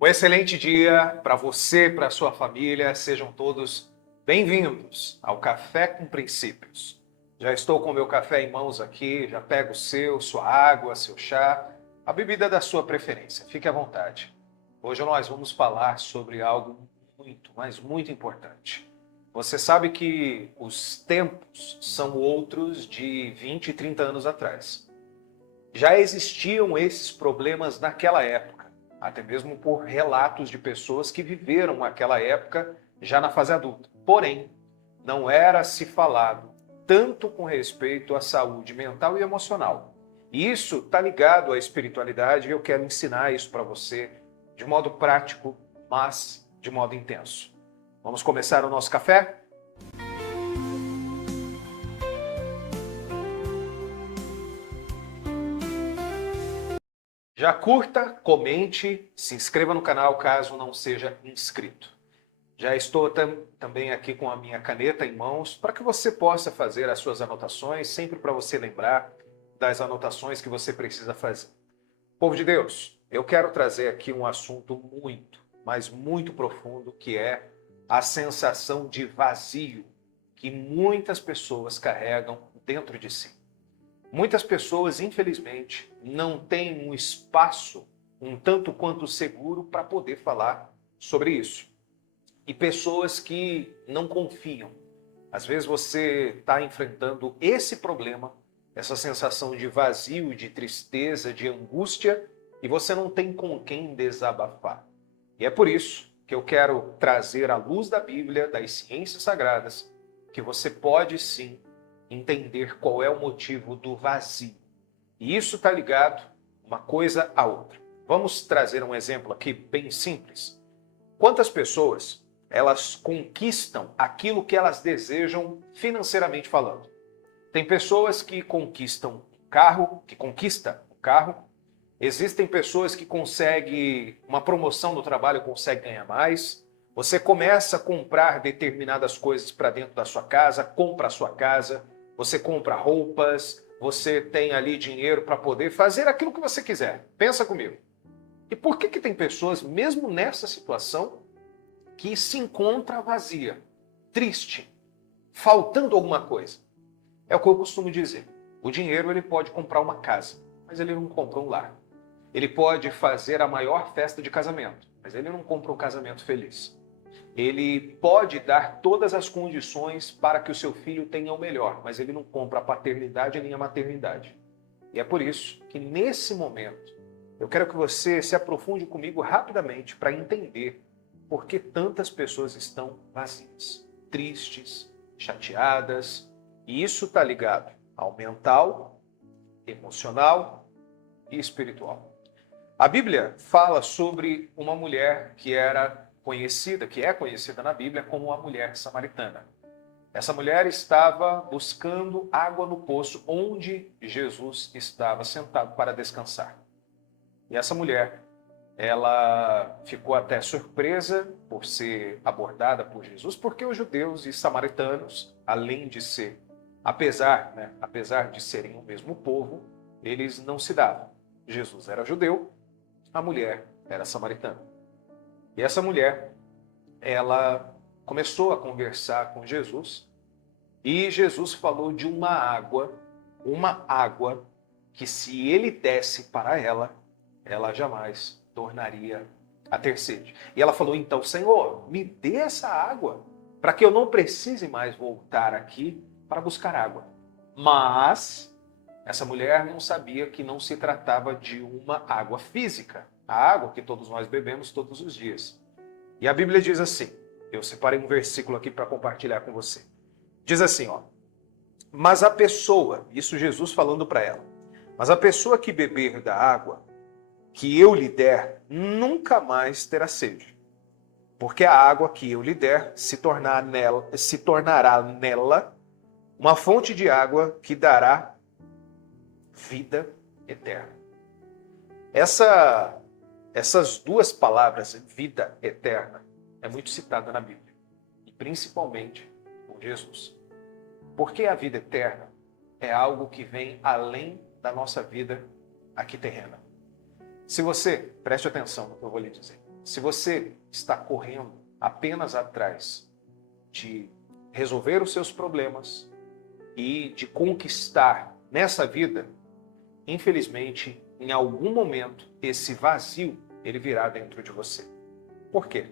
Um excelente dia para você, para a sua família. Sejam todos bem-vindos ao Café com Princípios. Já estou com o meu café em mãos aqui, já pego o seu, sua água, seu chá, a bebida da sua preferência. Fique à vontade. Hoje nós vamos falar sobre algo muito, mas muito importante. Você sabe que os tempos são outros de 20 e 30 anos atrás. Já existiam esses problemas naquela época, até mesmo por relatos de pessoas que viveram aquela época já na fase adulta. Porém, não era se falado tanto com respeito à saúde mental e emocional. E isso está ligado à espiritualidade e eu quero ensinar isso para você de modo prático, mas de modo intenso. Vamos começar o nosso café? Já curta, comente, se inscreva no canal caso não seja inscrito. Já estou também aqui com a minha caneta em mãos para que você possa fazer as suas anotações, sempre para você lembrar das anotações que você precisa fazer. Povo de Deus, eu quero trazer aqui um assunto muito, mas muito profundo, que é a sensação de vazio que muitas pessoas carregam dentro de si. Muitas pessoas, infelizmente, não têm um espaço um tanto quanto seguro para poder falar sobre isso. E pessoas que não confiam. Às vezes você está enfrentando esse problema, essa sensação de vazio, de tristeza, de angústia, e você não tem com quem desabafar. E é por isso que eu quero trazer à luz da Bíblia, das ciências sagradas, que você pode sim entender qual é o motivo do vazio. E isso está ligado uma coisa à outra. Vamos trazer um exemplo aqui bem simples. Quantas pessoas elas conquistam aquilo que elas desejam financeiramente falando? Tem pessoas que conquistam um carro. Existem pessoas que conseguem uma promoção no trabalho, conseguem ganhar mais. Você começa a comprar determinadas coisas para dentro da sua casa, compra a sua casa, você compra roupas, você tem ali dinheiro para poder fazer aquilo que você quiser. Pensa comigo. E por que tem pessoas, mesmo nessa situação, que se encontra vazia, triste, faltando alguma coisa? É o que eu costumo dizer. O dinheiro ele pode comprar uma casa, mas ele não compra um lar. Ele pode fazer a maior festa de casamento, mas ele não compra um casamento feliz. Ele pode dar todas as condições para que o seu filho tenha o melhor, mas ele não compra a paternidade nem a maternidade. E é por isso que nesse momento eu quero que você se aprofunde comigo rapidamente para entender por que tantas pessoas estão vazias, tristes, chateadas. E isso está ligado ao mental, emocional e espiritual. A Bíblia fala sobre uma mulher que é conhecida na Bíblia como a mulher samaritana. Essa mulher estava buscando água no poço onde Jesus estava sentado para descansar. E essa mulher, ela ficou até surpresa por ser abordada por Jesus, porque os judeus e samaritanos, além de ser, apesar de serem o mesmo povo, eles não se davam. Jesus era judeu, a mulher era samaritana. E essa mulher, ela começou a conversar com Jesus e Jesus falou de uma água que se ele desse para ela, ela jamais tornaria a ter sede. E ela falou, então, Senhor, me dê essa água para que eu não precise mais voltar aqui para buscar água. Mas essa mulher não sabia que não se tratava de uma água física, a água que todos nós bebemos todos os dias. E a Bíblia diz assim, eu separei um versículo aqui para compartilhar com você. Diz assim, ó, mas a pessoa, isso Jesus falando para ela, mas a pessoa que beber da água que eu lhe der, nunca mais terá sede. Porque a água que eu lhe der se tornará nela uma fonte de água que dará vida eterna. Essas duas palavras, vida eterna, é muito citada na Bíblia. E principalmente por Jesus. Porque a vida eterna é algo que vem além da nossa vida aqui terrena. Se você, preste atenção no que eu vou lhe dizer. Se você está correndo apenas atrás de resolver os seus problemas e de conquistar nessa vida, infelizmente, em algum momento, esse vazio, ele virá dentro de você. Por quê?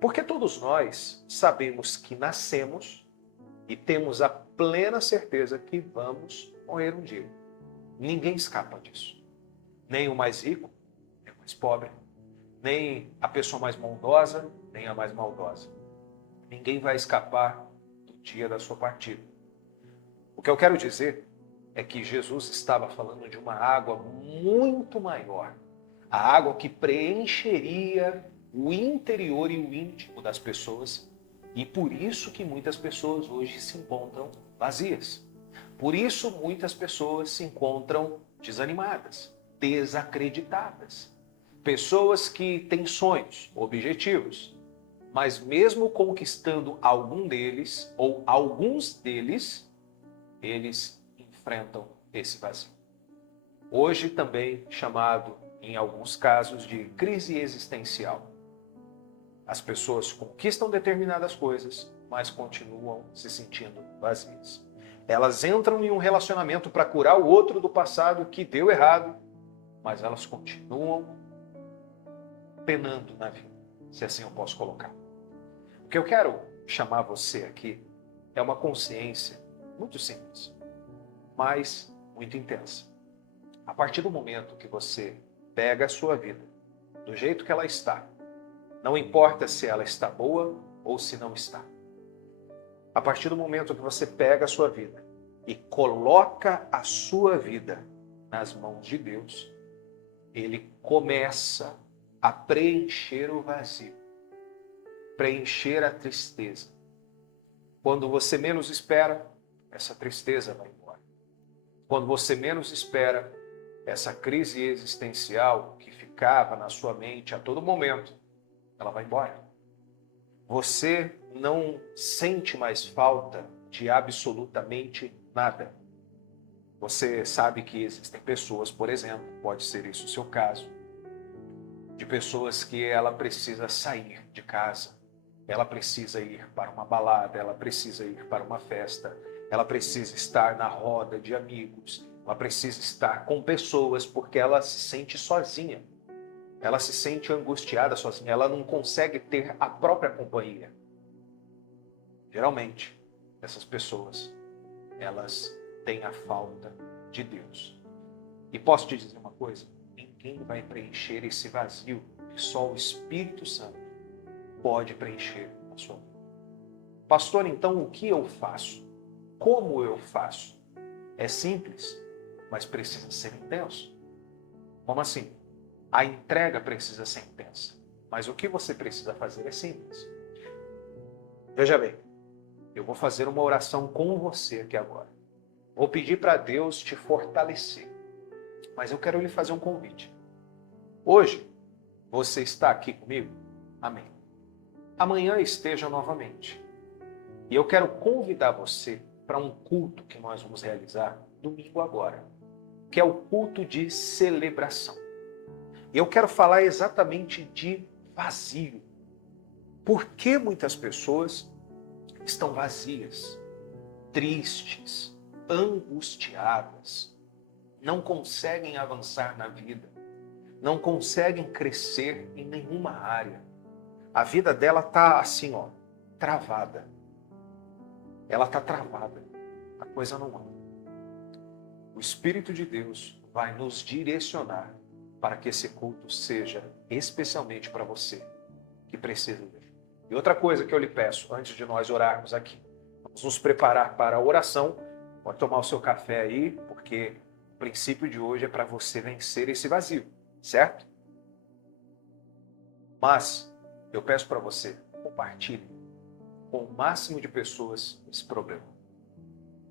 Porque todos nós sabemos que nascemos e temos a plena certeza que vamos morrer um dia. Ninguém escapa disso. Nem o mais rico, nem o mais pobre, nem a pessoa mais bondosa, nem a mais maldosa. Ninguém vai escapar do dia da sua partida. O que eu quero dizer é que Jesus estava falando de uma água muito maior. A água que preencheria o interior e o íntimo das pessoas. E por isso que muitas pessoas hoje se encontram vazias. Por isso muitas pessoas se encontram desanimadas, desacreditadas. Pessoas que têm sonhos, objetivos, mas mesmo conquistando algum deles ou alguns deles, eles enfrentam esse vazio. Hoje também chamado, em alguns casos, de crise existencial. As pessoas conquistam determinadas coisas, mas continuam se sentindo vazias. Elas entram em um relacionamento para curar o outro do passado que deu errado, mas elas continuam penando na vida, se assim eu posso colocar. O que eu quero chamar você aqui é uma consciência muito simples, mas muito intensa. A partir do momento que você pega a sua vida do jeito que ela está, não importa se ela está boa ou se não está. A partir do momento que você pega a sua vida e coloca a sua vida nas mãos de Deus, Ele começa a preencher o vazio, preencher a tristeza. Quando você menos espera, essa tristeza vai embora. Quando você menos espera, essa crise existencial que ficava na sua mente a todo momento, ela vai embora. Você não sente mais falta de absolutamente nada. Você sabe que existem pessoas, por exemplo, pode ser isso o seu caso, de pessoas que ela precisa sair de casa, ela precisa ir para uma balada, ela precisa ir para uma festa, ela precisa estar na roda de amigos, ela precisa estar com pessoas porque ela se sente sozinha. Ela se sente angustiada sozinha, ela não consegue ter a própria companhia. Geralmente, essas pessoas, elas têm a falta de Deus. E posso te dizer uma coisa? Ninguém vai preencher esse vazio que só o Espírito Santo pode preencher na sua vida. Pastor, então o que eu faço? Como eu faço? É simples, mas precisa ser intenso. Como assim? A entrega precisa ser intensa, mas o que você precisa fazer é simples. Veja bem, eu vou fazer uma oração com você aqui agora. Vou pedir para Deus te fortalecer, mas eu quero lhe fazer um convite. Hoje, você está aqui comigo? Amém. Amanhã esteja novamente. E eu quero convidar você para um culto que nós vamos realizar domingo agora, que é o culto de celebração. Eu quero falar exatamente de vazio. Por que muitas pessoas estão vazias, tristes, angustiadas, não conseguem avançar na vida, não conseguem crescer em nenhuma área. A vida dela está assim, ó, travada. Ela está travada. A coisa não anda. O Espírito de Deus vai nos direcionar para que esse culto seja especialmente para você que precisa dele. E outra coisa que eu lhe peço, antes de nós orarmos aqui, vamos nos preparar para a oração. Pode tomar o seu café aí, porque o princípio de hoje é para você vencer esse vazio, certo? Mas eu peço para você, compartilhe com o máximo de pessoas esse programa.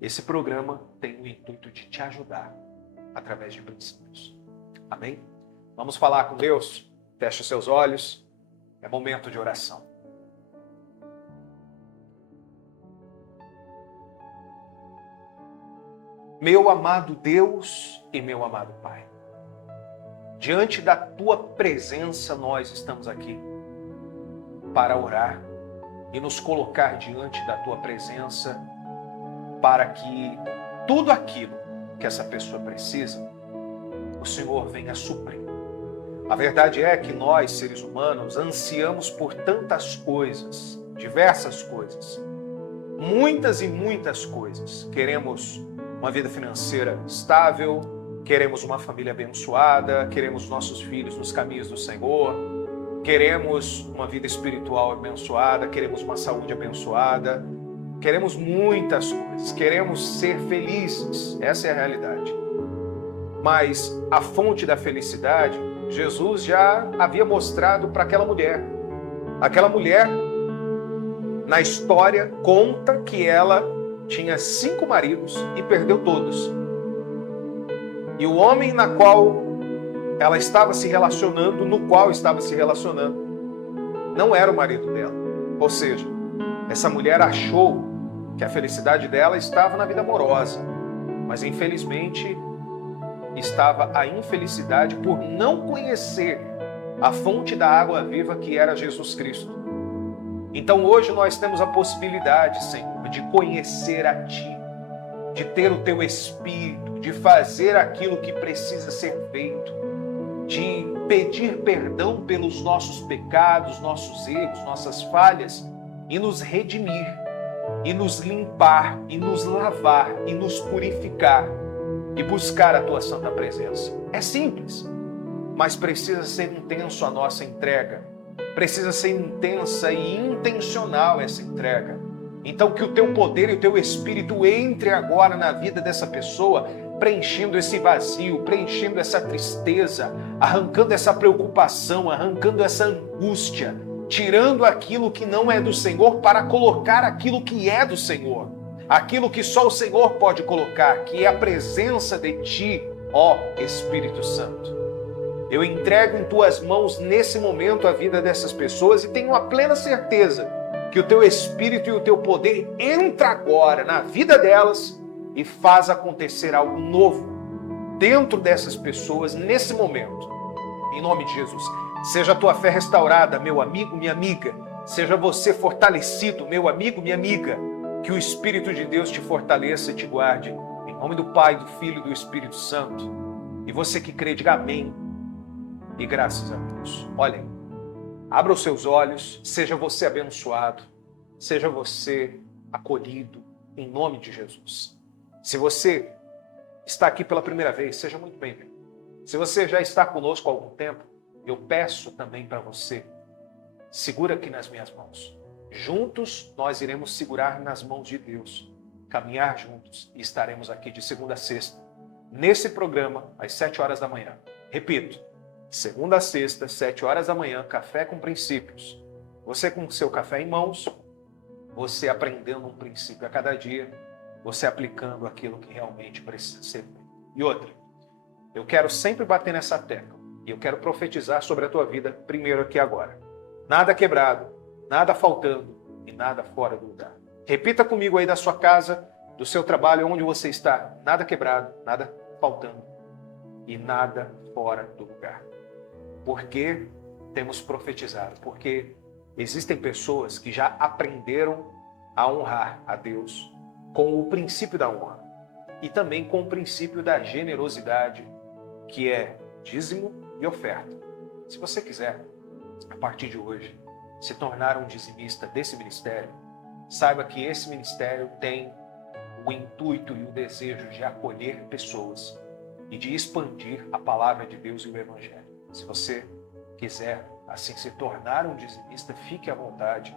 Esse programa tem o intuito de te ajudar através de princípios. Amém? Vamos falar com Deus? Feche os seus olhos. É momento de oração. Meu amado Deus e meu amado Pai, diante da Tua presença nós estamos aqui, para orar e nos colocar diante da tua presença para que tudo aquilo que essa pessoa precisa, o Senhor venha suprir. A verdade é que nós, seres humanos, ansiamos por tantas coisas, diversas coisas, muitas e muitas coisas. Queremos uma vida financeira estável, queremos uma família abençoada, queremos nossos filhos nos caminhos do Senhor, queremos uma vida espiritual abençoada, queremos uma saúde abençoada, queremos muitas coisas, queremos ser felizes, essa é a realidade. Mas a fonte da felicidade, Jesus já havia mostrado para aquela mulher. Aquela mulher, na história, conta que ela tinha 5 maridos e perdeu todos. E o homem no qual estava se relacionando, não era o marido dela. Ou seja, essa mulher achou que a felicidade dela estava na vida amorosa, mas infelizmente estava a infelicidade por não conhecer a fonte da água viva que era Jesus Cristo. Então hoje nós temos a possibilidade, Senhor, de conhecer a Ti, de ter o Teu Espírito, de fazer aquilo que precisa ser feito, de pedir perdão pelos nossos pecados, nossos erros, nossas falhas e nos redimir, e nos limpar, e nos lavar, e nos purificar e buscar a Tua santa presença. É simples, mas precisa ser intenso a nossa entrega. Precisa ser intensa e intencional essa entrega. Então que o Teu poder e o Teu Espírito entre agora na vida dessa pessoa, preenchendo esse vazio, preenchendo essa tristeza, arrancando essa preocupação, arrancando essa angústia, tirando aquilo que não é do Senhor para colocar aquilo que é do Senhor. Aquilo que só o Senhor pode colocar, que é a presença de Ti, ó Espírito Santo. Eu entrego em Tuas mãos nesse momento a vida dessas pessoas e tenho a plena certeza que o Teu Espírito e o Teu poder entra agora na vida delas e faz acontecer algo novo dentro dessas pessoas nesse momento. Em nome de Jesus. Seja a tua fé restaurada, meu amigo, minha amiga. Seja você fortalecido, meu amigo, minha amiga. Que o Espírito de Deus te fortaleça e te guarde. Em nome do Pai, do Filho e do Espírito Santo. E você que crê, diga amém. E graças a Deus. Olhem, abra os seus olhos, seja você abençoado, seja você acolhido, em nome de Jesus. Se você está aqui pela primeira vez, seja muito bem-vindo. Se você já está conosco há algum tempo, eu peço também para você, segura aqui nas minhas mãos. Juntos nós iremos segurar nas mãos de Deus, caminhar juntos e estaremos aqui de segunda a sexta, nesse programa, às 7 horas da manhã. Repito, segunda a sexta, 7 horas da manhã, Café com Princípios. Você com o seu café em mãos, você aprendendo um princípio a cada dia, você aplicando aquilo que realmente precisa ser feito. E outra, eu quero sempre bater nessa tecla e eu quero profetizar sobre a tua vida primeiro aqui agora. Nada quebrado, nada faltando e nada fora do lugar. Repita comigo aí da sua casa, do seu trabalho, onde você está. Nada quebrado, nada faltando e nada fora do lugar. Porque temos profetizado, porque existem pessoas que já aprenderam a honrar a Deus com o princípio da honra e também com o princípio da generosidade, que é dízimo e oferta. Se você quiser, a partir de hoje, se tornar um dizimista desse ministério, saiba que esse ministério tem o intuito e o desejo de acolher pessoas e de expandir a palavra de Deus e o Evangelho. Se você quiser assim se tornar um dizimista, fique à vontade.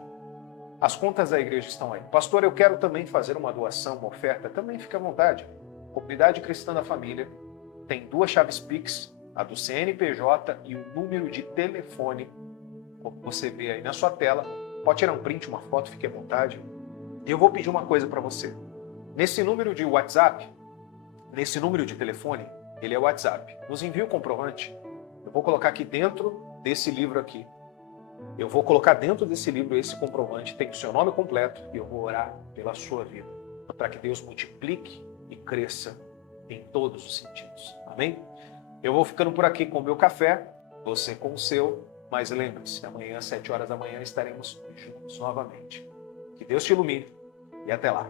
As contas da igreja estão aí. Pastor, eu quero também fazer uma doação, uma oferta. Também fique à vontade. Comunidade Cristã da Família tem 2 chaves Pix, a do CNPJ e o número de telefone, como você vê aí na sua tela. Pode tirar um print, uma foto, fique à vontade. E eu vou pedir uma coisa para você. Nesse número de WhatsApp, nesse número de telefone, ele é o WhatsApp. Nos envie o comprovante. Eu vou colocar aqui dentro desse livro aqui. Eu vou colocar dentro desse livro esse comprovante, tem o seu nome completo e eu vou orar pela sua vida, para que Deus multiplique e cresça em todos os sentidos. Amém? Eu vou ficando por aqui com o meu café, você com o seu, Mas lembre-se, amanhã, às 7 horas da manhã, estaremos juntos novamente. Que Deus te ilumine e até lá.